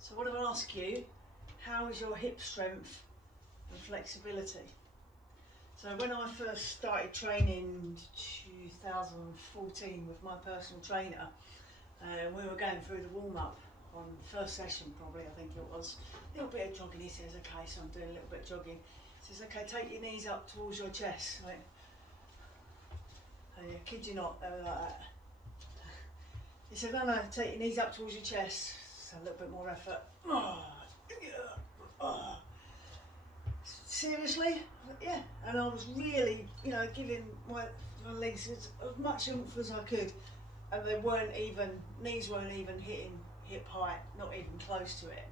So I want to ask you, how is your hip strength and flexibility? So when I first started training in 2014 with my personal trainer, we were going through the warm-up on the first session probably, I think it was. A little bit of jogging. He says, okay, so I'm doing a little bit of jogging. He says, okay, take your knees up towards your chest. Like, I kid you not, they were like that. He said, no, take your knees up towards your chest. So a little bit more effort. Seriously? Yeah. And I was really, giving my legs as much oomph as I could. And knees weren't even hitting hip height, not even close to it.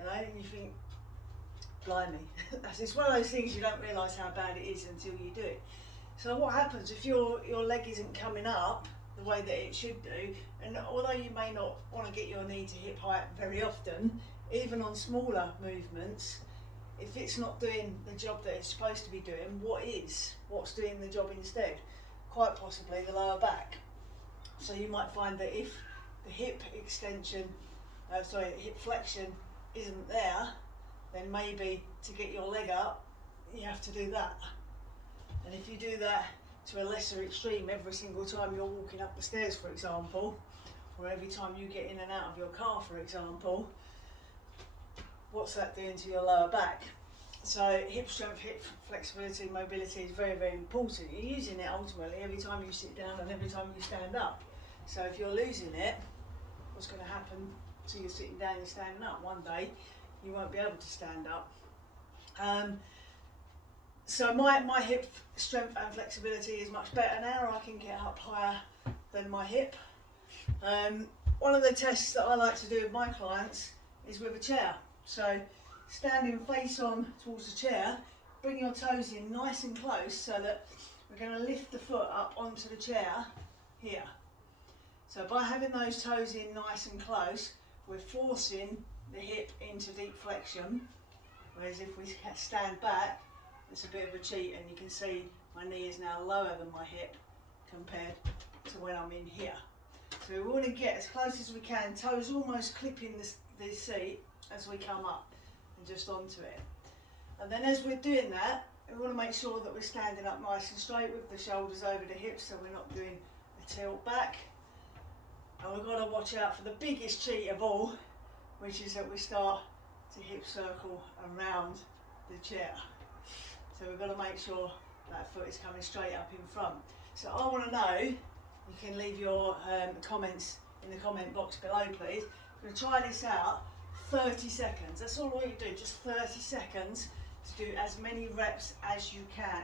And you think, blimey. It's one of those things you don't realise how bad it is until you do it. So what happens if your leg isn't coming up the way that it should do, and although you may not want to get your knee to hip height very often, even on smaller movements, if it's not doing the job that it's supposed to be doing, what's doing the job instead? Quite possibly the lower back. So you might find that if the hip flexion isn't there, then maybe to get your leg up, you have to do that. And if you do that to a lesser extreme every single time you're walking up the stairs, for example, or every time you get in and out of your car, for example, what's that doing to your lower back? So hip strength, hip flexibility, mobility is very, very important. You're using it ultimately every time you sit down and every time you stand up. So if you're losing it, what's going to happen to you sitting down and standing up? One day you won't be able to stand up. So my hip strength and flexibility is much better now. I can get up higher than my hip. One of the tests that I like to do with my clients is with a chair. So standing face on towards the chair, bring your toes in nice and close so that we're going to lift the foot up onto the chair here. So by having those toes in nice and close, we're forcing the hip into deep flexion, whereas if we stand back, it's a bit of a cheat, and you can see my knee is now lower than my hip compared to when I'm in here. So we want to get as close as we can, toes almost clipping the seat as we come up and just onto it. And then as we're doing that, we want to make sure that we're standing up nice and straight with the shoulders over the hips, so we're not doing a tilt back. And we've got to watch out for the biggest cheat of all, which is that we start to hip circle around the chair. So we've got to make sure that foot is coming straight up in front. So I want to know, you can leave your comments in the comment box below please. We're going to try this out, 30 seconds. That's all you do, just 30 seconds to do as many reps as you can.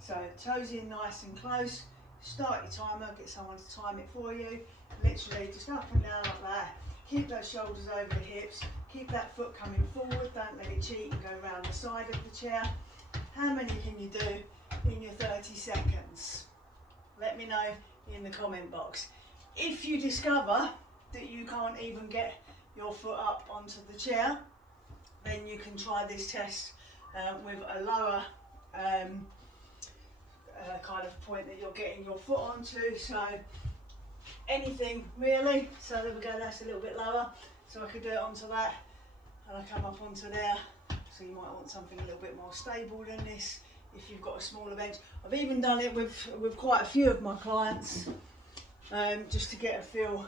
So toes in nice and close, start your timer, get someone to time it for you. Literally just up and down like that. Keep those shoulders over the hips, keep that foot coming forward, don't let it cheat and go around the side of the chair. How many can you do in your 30 seconds? Let me know in the comment box. If you discover that you can't even get your foot up onto the chair, then you can try this test with a lower kind of point that you're getting your foot onto. So anything really. So there we go, that's a little bit lower. So I could do it onto that and I come up onto there. So you might want something a little bit more stable than this if you've got a smaller bench. I've even done it with quite a few of my clients, just to get a feel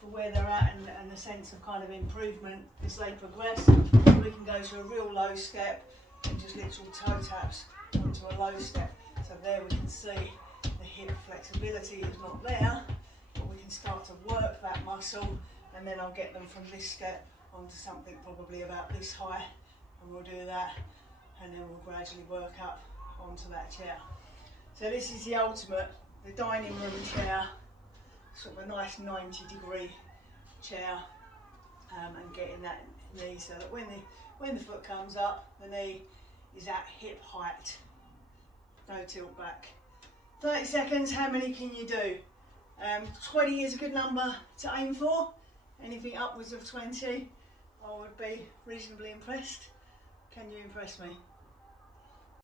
for where they're at and a sense of kind of improvement as they progress. We can go to a real low step and just literal toe taps onto a low step. So there we can see the hip flexibility is not there, but we can start to work that muscle, and then I'll get them from this step onto something probably about this high. And we'll do that, and then we'll gradually work up onto that chair. So this is the ultimate, the dining room chair, sort of a nice 90-degree chair, and getting that knee so that when the foot comes up, the knee is at hip height, no tilt back. 30 seconds, how many can you do? 20 is a good number to aim for. Anything upwards of 20, I would be reasonably impressed. Can you impress me?